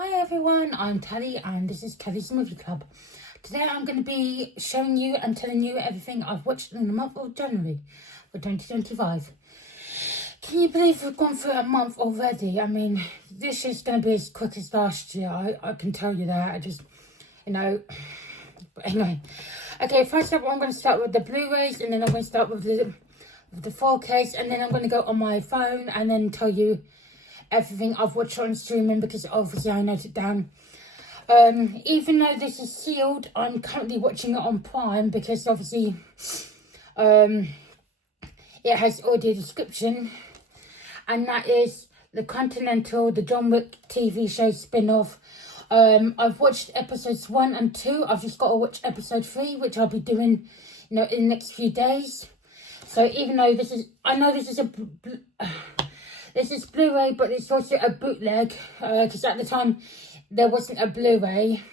Hi everyone, I'm Kelly and this is Kelly's Movie Club. Today I'm going to be showing you and telling you everything I've watched in the month of January for 2025. Can you believe we've gone through a month already? I mean, this year's going to be as quick as last year, I can tell you that. But anyway. Okay, first up I'm going to start with the Blu-rays and then I'm going to start with the 4Ks and then I'm going to go on my phone and then tell you everything I've watched on streaming because obviously I note it down. Even though this is sealed, I'm currently watching it on Prime because obviously it has audio description, and that is the Continental, the John Wick TV show spin-off. I've watched episodes 1 and 2. I've just got to watch episode 3, which I'll be doing, in the next few days. So even though this is Blu-ray, but it's also a bootleg, because at the time there wasn't a Blu-ray.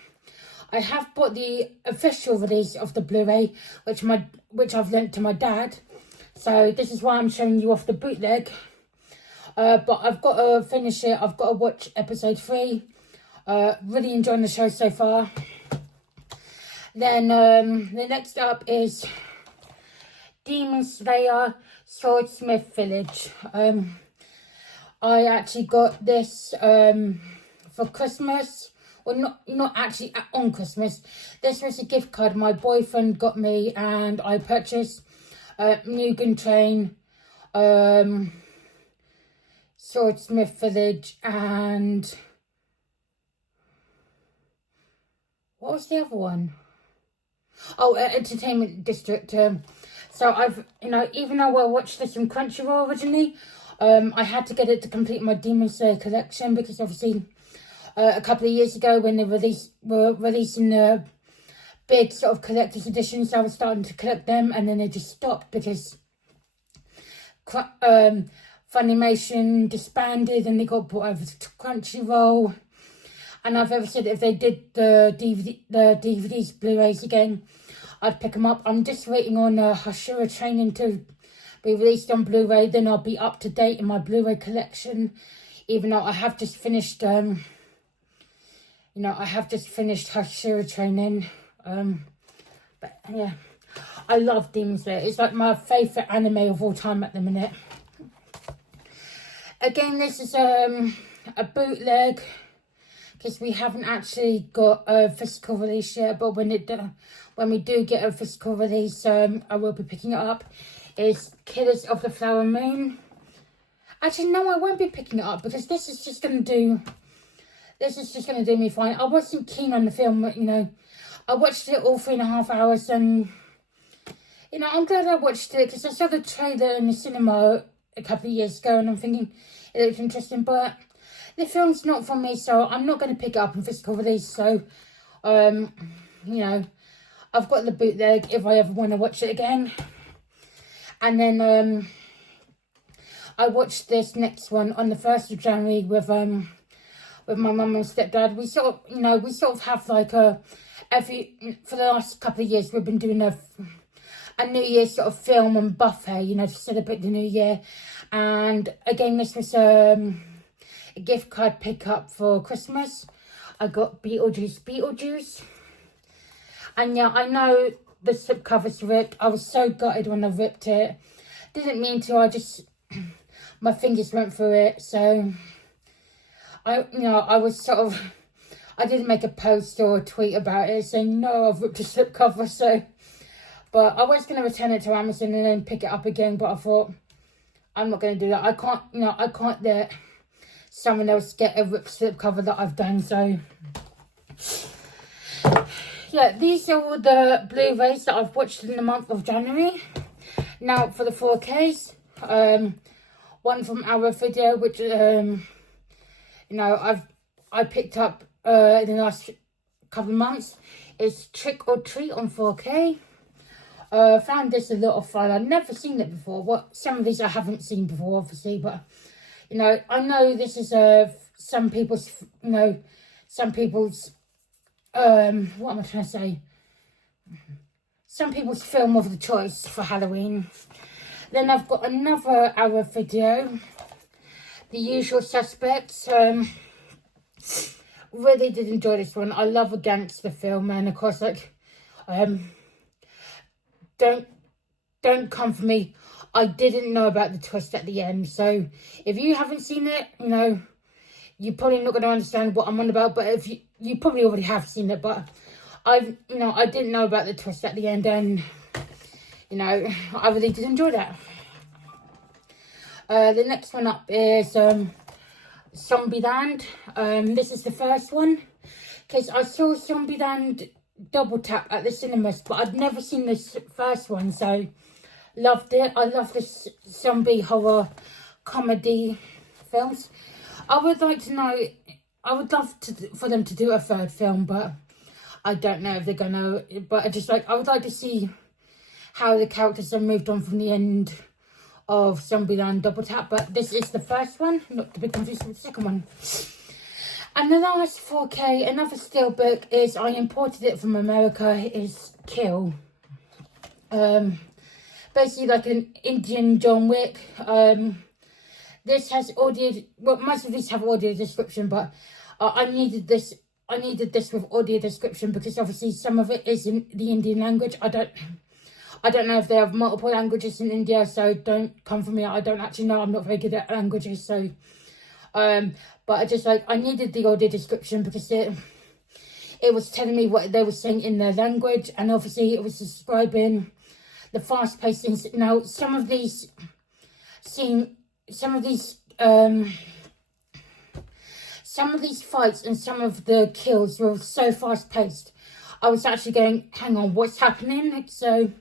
I have bought the official release of the Blu-ray, which I've lent to my dad. So this is why I'm showing you off the bootleg. But I've got to finish it. I've got to watch episode 3. Really enjoying the show so far. Then the next up is Demon Slayer Swordsmith Village. I actually got this for Christmas, or not actually on Christmas. This was a gift card my boyfriend got me, and I purchased Mugen Train, Swordsmith Village, and what was the other one? Oh, Entertainment District. So I've, even though I watched this on Crunchyroll originally, I had to get it to complete my Demon Slayer collection because obviously a couple of years ago when they were releasing the big sort of collector's editions, I was starting to collect them, and then they just stopped because Funimation disbanded and they got brought over to Crunchyroll. And I've ever said if they did the DVDs, Blu-rays again, I'd pick them up. I'm just waiting on Hashira Training to be released on Blu-ray, then I'll be up to date in my Blu-ray collection. Even though I have just finished, Hashira Training. But yeah, I love Demon Slayer. It's like my favourite anime of all time at the minute. Again, this is a bootleg because we haven't actually got a physical release yet. But when we do get a physical release, I will be picking it up. Is Killers of the Flower Moon. Actually, no, I won't be picking it up because this is just gonna do me fine. I wasn't keen on the film, I watched it all 3.5 hours, and I'm glad I watched it because I saw the trailer in the cinema a couple of years ago, and I'm thinking it looks interesting, but the film's not for me, so I'm not going to pick it up in physical release. So, I've got the bootleg if I ever want to watch it again. And then I watched this next one on the 1st of January with my mum and stepdad. We sort of have like for the last couple of years we've been doing a New Year's sort of film and buffet, to celebrate the new year. And again, this was a gift card pickup for Christmas. I got Beetlejuice. And yeah, I know the slipcover's ripped. I was so gutted when I ripped it. Didn't mean to, my fingers went through it. So, I didn't make a post or a tweet about it saying, no, I've ripped a slipcover. So, but I was going to return it to Amazon and then pick it up again. But I thought, I'm not going to do that. I can't let someone else get a ripped slipcover that I've done. So, yeah, these are all the Blu-rays that I've watched in the month of January. Now for the 4Ks, one from our video, which I picked up in the last couple of months, is Trick or Treat on 4K. Found this a lot of fun. I've never seen it before. Some of these I haven't seen before, obviously, but I know this is some people's what am I trying to say? Some people's film of the choice for Halloween. Then I've got another hour video, The Usual Suspects, really did enjoy this one. I love a gangster film, and of course, like, don't come for me. I didn't know about the twist at the end, so if you haven't seen it, you're probably not going to understand what I'm on about. But if you probably already have seen it, but I didn't know about the twist at the end, and I really did enjoy that. The next one up is Zombieland. This is the first one, because I saw Zombieland Double Tap at the cinemas, but I'd never seen this first one, so loved it. I love this zombie horror comedy films. I would love for them to do a third film, but I don't know if they're gonna. But I would like to see how the characters have moved on from the end of Zombieland Double Tap. But this is the first one, not to be confused with the second one. And the last 4K, another steelbook, is I imported it from America, is Kill. Basically like an Indian John Wick. This has audio, well, most of these have audio description, but I needed this with audio description because obviously some of it is in the Indian language. I don't know if they have multiple languages in India, so don't come for me. I don't actually know. I'm not very good at languages, so but I needed the audio description because it was telling me what they were saying in their language, and obviously it was describing the fast paced things. Now some of these fights and some of the kills were so fast paced. I was actually going, hang on, what's happening? So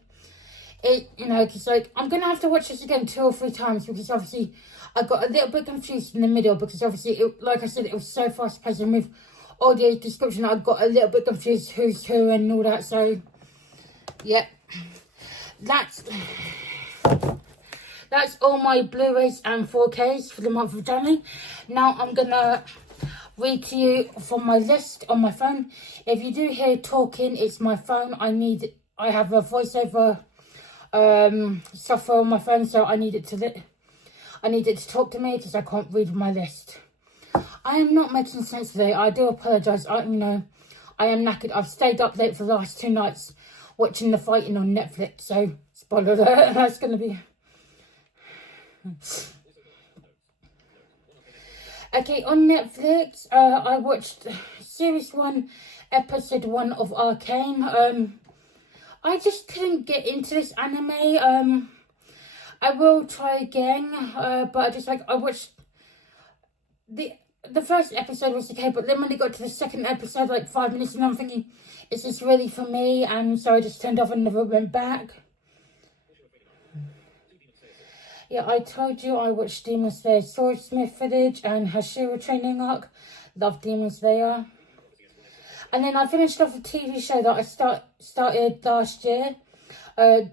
because I'm gonna have to watch this again 2 or 3 times, because obviously I got a little bit confused in the middle, because obviously like I said, it was so fast paced, and with audio description I got a little bit confused who's who and all that. So yeah, that's all my Blu-rays and 4Ks for the month of January. Now I'm gonna read to you from my list on my phone. If you do hear talking, it's my phone. I have a voiceover software on my phone, so I need it to talk to me because I can't read my list. I am not making sense today. I do apologise. I am knackered. I've stayed up late for the last 2 nights watching the fighting on Netflix, so spoiler alert, that's going to be... Okay, on Netflix, I watched Series 1, Episode 1 of Arcane. I just couldn't get into this anime. I will try again, but I watched the first episode was okay, but then when it got to the second episode, like 5 minutes, and I'm thinking, is this really for me? And so I just turned off and never went back. Yeah, I told you I watched Demon Slayer Swordsmith Village and Hashira Training Arc. Love Demon Slayer. And then I finished off a TV show that I started last year.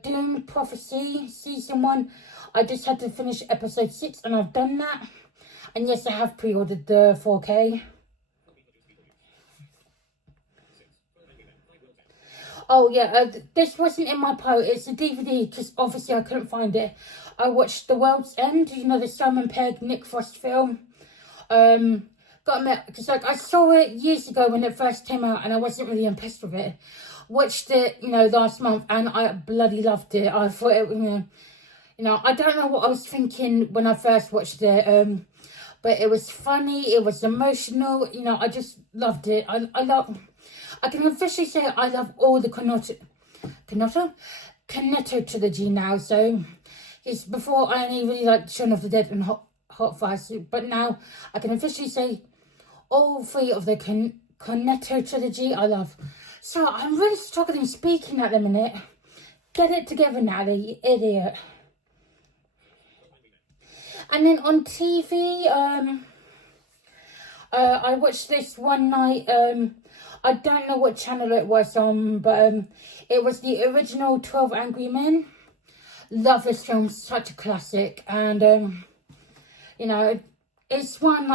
Doom Prophecy Season 1. I just had to finish episode 6 and I've done that. And yes, I have pre-ordered the 4K. Oh yeah, this wasn't in my pirate. It's a DVD because obviously I couldn't find it. I watched The World's End, the Simon Pegg, Nick Frost film. Got met because I saw it years ago when it first came out, and I wasn't really impressed with it. Watched it, last month, and I bloody loved it. I thought it, I don't know what I was thinking when I first watched it. But it was funny. It was emotional. I just loved it. I can officially say I love all the Cornetto trilogy now. So it's before I only really liked Shaun of the Dead and Hot Fuzz, but now I can officially say all 3 of the Cornetto trilogy I love. So I'm really struggling speaking at the minute. Get it together, Natalie, you idiot. And then on TV, I watched this one night. I don't know what channel it was on, but it was the original 12 Angry Men. Love this film, such a classic. And, it's one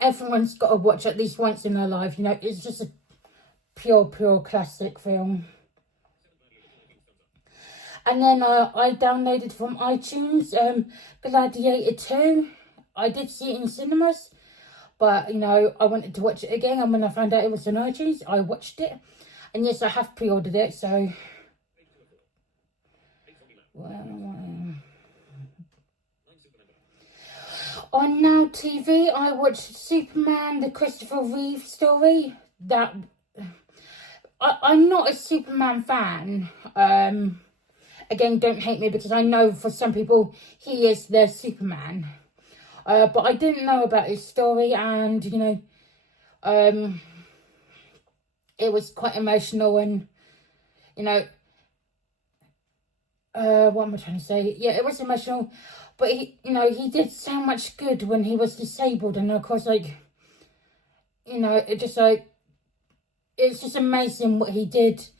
everyone's got to watch at least once in their life. It's just a pure classic film. And then I downloaded from iTunes Gladiator 2. I did see it in cinemas, But, you know, I wanted to watch it again, and when I found out it was on iTunes, I watched it. And yes, I have pre-ordered it, so... On Now TV, I watched Superman, the Christopher Reeve story. That... I'm not a Superman fan. Again, don't hate me, because I know for some people he is their Superman. But I didn't know about his story, and, you know, it was quite emotional, and, you know, what am I trying to say? Yeah, it was emotional, but he, you know, he did so much good when he was disabled, and of course, like, you know, it's just amazing what he did,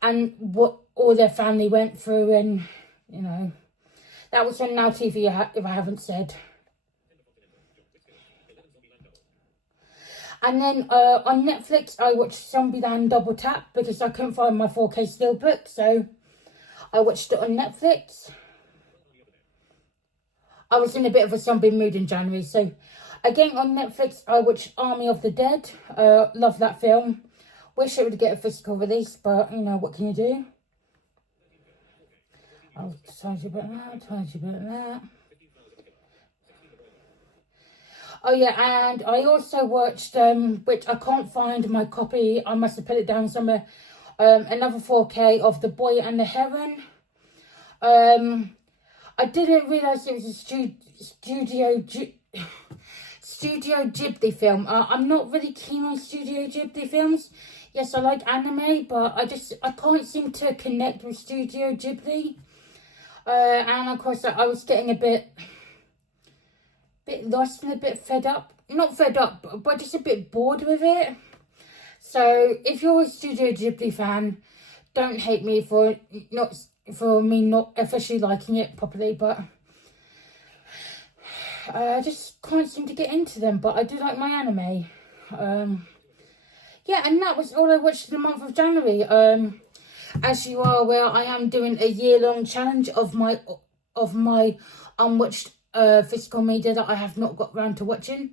and what all their family went through, and, you know, that was on Now TV, if I haven't said. And then on Netflix, I watched Zombieland Double Tap, because I couldn't find my 4K Steelbook, so I watched it on Netflix. I was in a bit of a zombie mood in January, so again on Netflix, I watched Army of the Dead. Love that film. Wish it would get a physical release, but, you know, what can you do? I'll told you about that. Oh yeah, and I also watched, which I can't find my copy, I must have put it down somewhere, another 4K of The Boy and the Heron. I didn't realise it was a Studio Ghibli film. I'm not really keen on Studio Ghibli films. Yes, I like anime, but I can't seem to connect with Studio Ghibli. And of course, I was getting a bit lost and a bit fed up. Not fed up, but just a bit bored with it. So if you're a Studio Ghibli fan, don't hate me for me not officially liking it properly, but I just can't seem to get into them. But I do like my anime. Yeah, and that was all I watched in the month of January. As you are aware, I am doing a year-long challenge of my unwatched physical media that I have not got round to watching.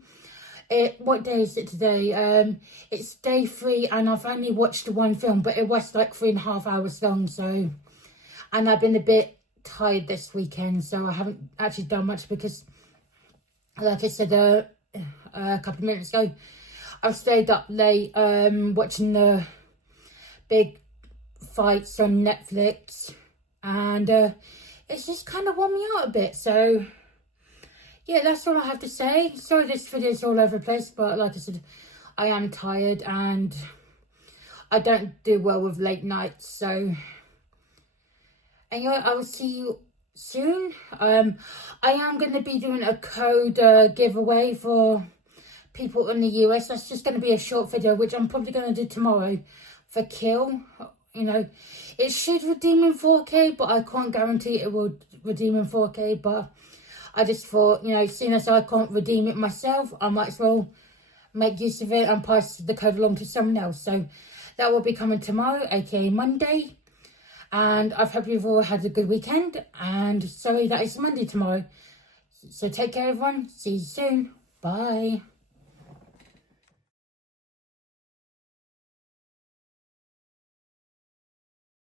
What day is it today? It's day 3, and I've only watched one film, but it was like 3.5 hours long, so... And I've been a bit tired this weekend, so I haven't actually done much, because, like I said a couple of minutes ago, I've stayed up late watching the big fights on Netflix, and it's just kind of worn me out a bit. So yeah, that's all I have to say. Sorry this video's all over the place, but like I said, I am tired and I don't do well with late nights. So anyway, I will see you soon. I am going to be doing a code giveaway for people in the US. That's just going to be a short video, which I'm probably going to do tomorrow for Kill. You know, it should redeem in 4K, but I can't guarantee it will redeem in 4K. But I just thought, you know, seeing as I can't redeem it myself, I might as well make use of it and pass the code along to someone else. So that will be coming tomorrow, aka Monday. And I hope you've all had a good weekend. And sorry that it's Monday tomorrow. So take care, everyone. See you soon. Bye.